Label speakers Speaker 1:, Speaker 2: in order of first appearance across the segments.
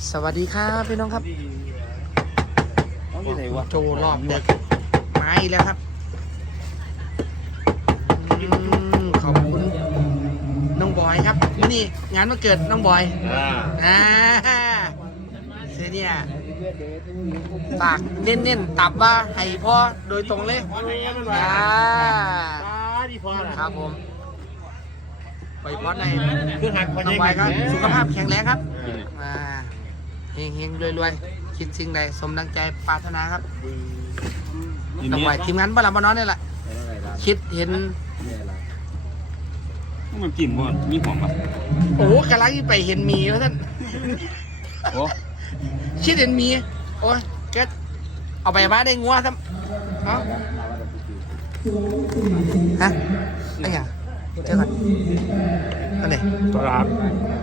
Speaker 1: สวัสดีครับพี่น้องครับโจรอบเด็กมาอีกแล้วครับขอบคุณน้องบอยครับวันนี้งานวันเกิดน้องบอยเสียเนี่ยฝากเน้นๆตับว่าให้พ่อโดยตรงเลยครับผมไปพอดในน้องบอยครับสุขภาพแข็งแรงครับเฮงๆรวยๆคิดสิ่งใดสมดังใจปรารถนาครับน้องบอยทีมงานบ้านเราบ้านน้องนี่แหละคิดเห็น
Speaker 2: มันกลิ่นมันมีหอมป่ะ
Speaker 1: โอ้กะลังไปเห็นมีแล้วท่าน
Speaker 2: โอ้
Speaker 1: คิดเห็นมีโอ้ยก็เอาไปมาได้งัวซ้ำเอาฮะไอ้ยังเจ้าก่อนอันไหน
Speaker 2: ตลาด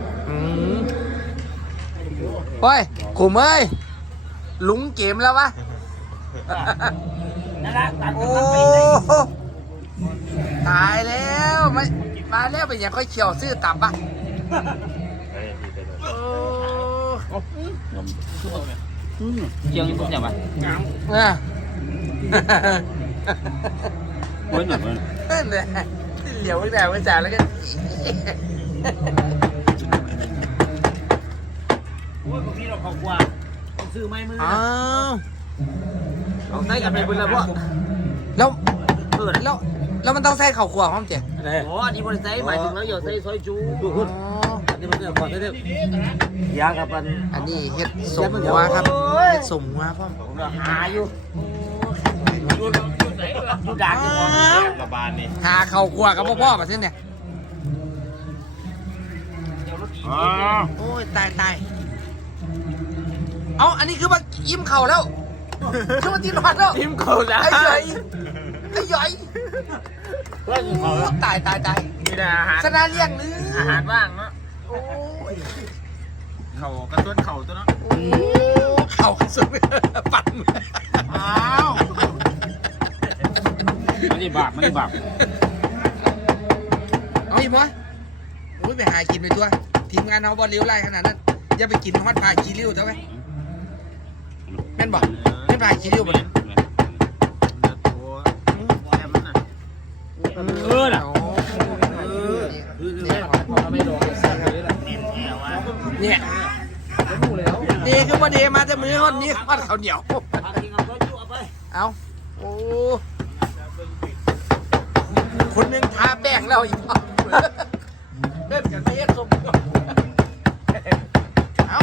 Speaker 1: โอ้ยขุมเอ้ยลุงเกมแล้ววะโอ้ตายแล้วไม่มาแล้วเป็นอย่างค่อยเขียวซื้อตับปะ
Speaker 2: เจียงญี่ปุ่นอย่างไรเว้ยหน่อย
Speaker 1: เนี่ยเหลียวตั้งแต่เมื่อจ่ายแล้วก็
Speaker 2: โอ้ยพวกนี้เราของกว่าซื้อไม้มือ
Speaker 1: เอา
Speaker 2: ใส่กันไปบนละพวก
Speaker 1: แล้วมันต้องใส่ข้าวคั่วพร้อมเจ๊
Speaker 2: อ๋ออันนี้บริษัทหมายถึงเราอย่าใส่ซอยจูอันนี้มันเนี่ยก่อนได้ยากับ
Speaker 1: อันนี้เห็ดสมหัวครับเห็ดสมหัวพ่อ
Speaker 2: หาอยู่ดูดักอยู่ระบาดนี่
Speaker 1: หาข้าวคั่วกับพ่อมาเส้นเนี่ยโอ้ยตายเอาอันนี้คือว่าอิ่มเข่าแล้วคือว่าตีนหัดแล้ว
Speaker 2: อิ่มเข่าแล้ว
Speaker 1: ไอ้ใหญ่ตาย
Speaker 2: นี่แหละอาหาร
Speaker 1: สนาเลี้ยงนึง
Speaker 2: อาหารว่างเนาะ
Speaker 1: โอ้ย
Speaker 2: เข่ากระตุ้นเข่าตัวเนาะ
Speaker 1: เข่ากระตุ้นปั่น
Speaker 2: อ้าวไม่ได้บาป
Speaker 1: เอาอีกมั้ยโอ้ยไปหากินไปตัวทีมงานเอาบอลเลี้ยวไล่ขนาดนั้นอย่าไปกินฮอตพายขี้ริ้วเท่าไหมแม่นบอกไม่พายขี้ริ้วบ่เนี่ยเนี่ยดีคือมาดีมาแต่มือฮอดนี้ฮอดข้าวเหนียวเอาโอ้คนนึงทาแป้งแล้วอีกเล่นกันเทสสมเอา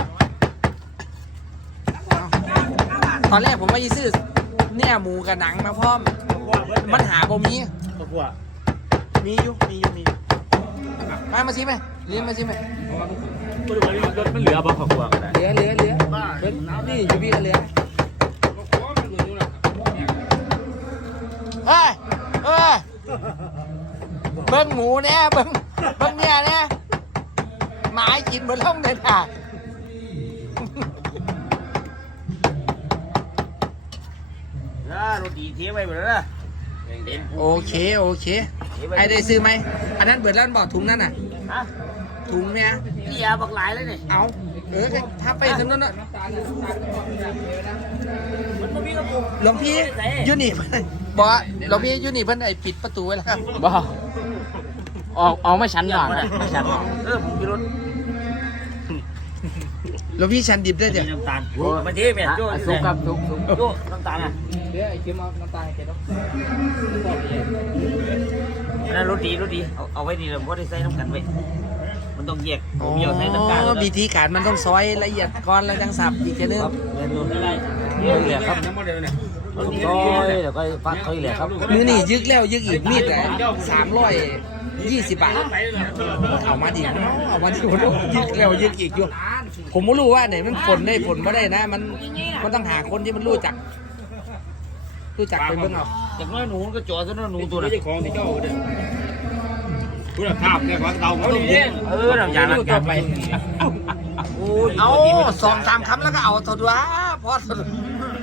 Speaker 1: ตอนแรกผมว่าจะซื้อเนี่ยหมูกับหนังมาพร้อมมันหาบ่มีมีอยู่มาซิไหมเลี้ยงมาซิไหม
Speaker 2: มันเหลือบ้างของกูก็ได้
Speaker 1: เหลือนี่อยู่พี่ก็เหลือเบิ้งหมูเนี่ยเบิ้งเนี่ยหมากินเหมือนล่องเดินทาง
Speaker 2: รถดีเทไว้หมดแล้ว
Speaker 1: โอเคไอได้ซื้อไหมอันนั้นเบิดแล้วบอกถุงนั่นน่ะถุงเนี่ย
Speaker 2: นี่ยาบักหลายเลยเนี่ย
Speaker 1: เอาถ้าไปทางนั้นน่ะหลวงพี่ยูนี่บอกหลวงพี่ยูนี่เพิ่นไอปิดประตูไว้แล้ว
Speaker 2: บ่ออกไม่ชั้นหรอกไม่ชั้นผมมีรถ
Speaker 1: หลวงพี่ชั้นดิบได้เดี๋ยว
Speaker 2: น้ำตาลมาเทแม่โจ้สุกครับสุกโจ้น้ำตาลอ่ะ
Speaker 1: เดี๋ยวไอ้เค็มเอาน้ำตาลเค็ม
Speaker 2: นั่นรถดีเอาไว้ดีเลยเพราะได้ใส่น้ำกันไว้มันต้องแยกผมอยากใส่น้ำตาล
Speaker 1: วิธีการมันต้องซอยละเอียดก่อนแล้วจังสับอีกแค่นึง
Speaker 2: เหลือครับซอยเดี๋ยวก็ฟักเขาอีกแหละครับ
Speaker 1: มือนี่ยึกแล้วยึกอีกมีดอ่ะ320 บาทเอามาดิยึกแล้วยึกอีกอยู่ผมไม่รู้ว่าไหนมันฝนได้ฝนไม่ได้นะมันต้องหาคนที่มันรู้จักไปเบิ่งเอา
Speaker 2: จากน้อยหนูก็จ่อซะน้อยหนูตัวนั้นของที่เจ้าเด้อคุณภาพเนี่ยของเราต้องเย็นเราอย่าลังกันไป
Speaker 1: เอา2-3 คำแล้วก็เอาตัวด้วยพอสรุป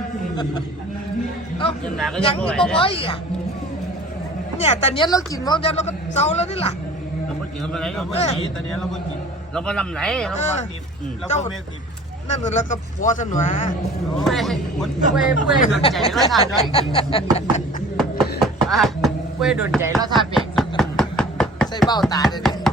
Speaker 1: ยังมีบ่พออีกอ่ะเนี่ยแต่เนี้ยเรากินเราก็เซาแล้วนี่ล่ะ
Speaker 2: เราไม่กินอะไรเราไม่กินแต่เนี้ยเราไม่กินเราไปลำไหนเราไปดิบเราก็ไม่ดิบ
Speaker 1: นั่นแล้วก็ผัวสนุน
Speaker 2: เว้ยเว้ยโดนใจแล้วท่าด้วยเว้ยโดนใจแล้วท่าเปียก
Speaker 1: ใส่เบ้าตาเลยเนี่ย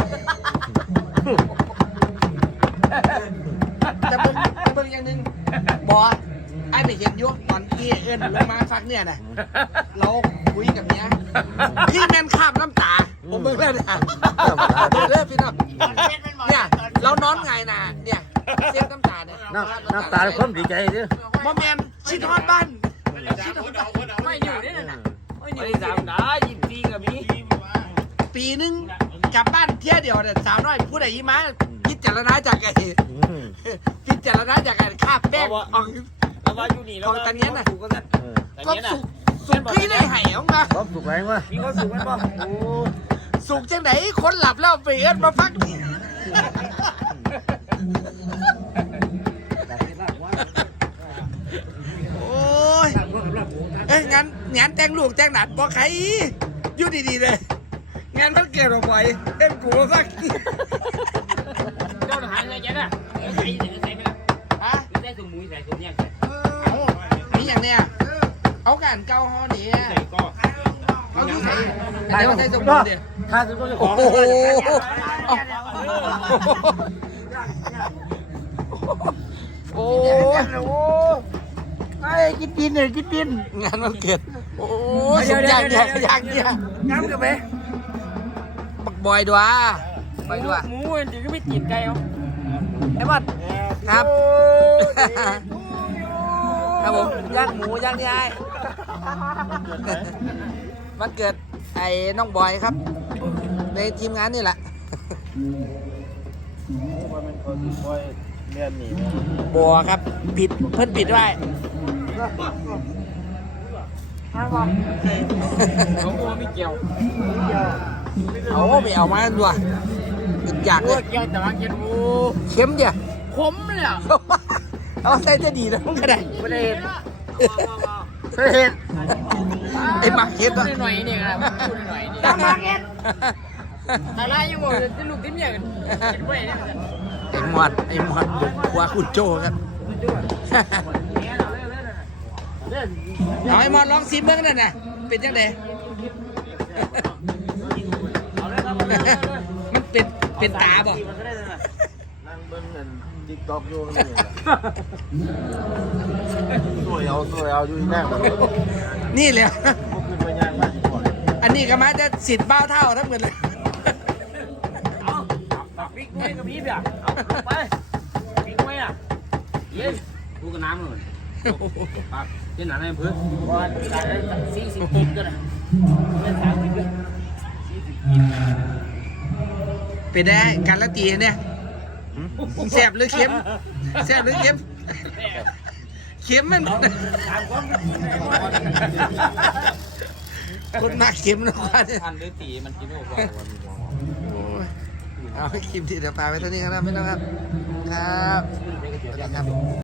Speaker 1: จะเบิ่งอย่างหนึงบอไอ้ไปเห็นยุตอนที่เอิ้นลงมาฟักเนี่ยน่ะเราคุยกับเนี้ยพี่แมนข้ามน้ำตาผมเบิ่งแล้วนะเลิกพี่น้องเนี่ยเรานอนไงน่ะเนี่ยเสียน้ำตาเนี่ย
Speaker 3: น้ำตาความดีใจดิ
Speaker 1: บ่แมนชิดฮอดบ้านชิดฮอดบ้าน
Speaker 2: ไม่อยู่นี่น่ะไม่อยู่สามดายินดีกับมี
Speaker 1: ปีนึงกลับบ้านเที่ยวเดียวเนี่ยสาวน้อยผู้ใดยี่มาพิจารณาจากไอ้พิจารณาจากไอ้คาบแป้งของ
Speaker 2: แล้วว่าอยู่นี่แล้วตอนนี้น่ะ
Speaker 1: ก็สุกที่ได้หายออกมา
Speaker 3: ความสุขแรงวะ
Speaker 2: มีความสุขไหมป่ะโอ้
Speaker 1: สุกจังไหนคนหลับแล้วไปเอิ้นมาฟักโอ้ยงานแต่งลูกแต่งหนัดบอกใครอยู่ดีๆเลยงานมันเกิดออกไปเอ็มกูฟัก
Speaker 2: เจ้าทหารอะไรเนี่ยใส่ไปละ
Speaker 1: ฮะ
Speaker 2: ได้ถุงมือใส่ถุงยาง
Speaker 1: เอานี่อย่างเนี้ยเอาการเกาฮอนี่
Speaker 2: ใส่ก็
Speaker 1: เอาที่ใส่แต่ว่าใส่สมบูรณ์เดียว
Speaker 3: ถ้าจะต้อง
Speaker 1: โอ้โหโอ้โห
Speaker 3: ไอ้กินดินเนี่ยกินดิน
Speaker 1: งานมันเกิดโอ้สุดยอดอย่างเนี้ย
Speaker 3: น้ำกันไหม
Speaker 1: บักบอยด้วยบอยด้วย
Speaker 2: หมูจริงก็ไม่กินไก่เอา
Speaker 1: ไอ้บอลครับ ครับผมย่างหมูย่างยายมันเกิดไอ้น้องบอยครับ ในทีมงานนี่แหละ
Speaker 3: เรียนนี่
Speaker 1: บัวครับปิดเพิ่นปิดไว้
Speaker 2: เขาโม่ไม่เกี่ยว
Speaker 1: เอาไม่เอามาด้วยอยากเลย
Speaker 2: เกี่ยวแต่ว่าเกี่ยวหมู
Speaker 1: เค็มเดียว
Speaker 2: ขมเลยอ่ะ
Speaker 1: เอาใส่จะดีแล้วมันก็ได้
Speaker 2: ไม่ได้
Speaker 1: เคยเห็นไอ้หมักเห็ด
Speaker 2: พู
Speaker 1: วะ
Speaker 2: ดหน่อยนี่ครับพูดหน่อยนี่หมักเห็ดอะไรอยู่หมดจะลูกติ้มอย่างกินไปเนี่ย
Speaker 1: ไอ้หมวดหัวคุณโจครับเอาไอ้หมอดลองซิมเบิ้งนั่นน่ะเป็นยังไงมันเป็นตาบ่
Speaker 3: นั่งเบิ้งเงินติ๊กต็อกอยู่นี่สวยเอาอยู่ที่นั่ง
Speaker 1: นี่แหละ
Speaker 3: พวกขึ้นไปย่างมากกว่า
Speaker 1: อันนี้ก็มาจะสิทธิ์เบ้าเท่าทั้งหมดเลย
Speaker 2: เอาพริกด้วยกับพริกอ่ะเอาไปพริกด้วยอ่ะเย็นกูกับน้ำเลยปากเย็นหนาในพื้นว่าจ่าย40 กิโลกันนะไม่30เลย
Speaker 1: เป็นได้การละตีเนี่ยแสบหรือเค็มแสบหรือเค็มเค็มมันคนมากเค็มนะว่าเนี่ย
Speaker 2: ทันหรือตีมันกินไม่หมด
Speaker 1: เอาคลิปที่เดี๋ยวปลาไว้เท่านี้ครับพี่น้องครับ ครับสวัสดีครับ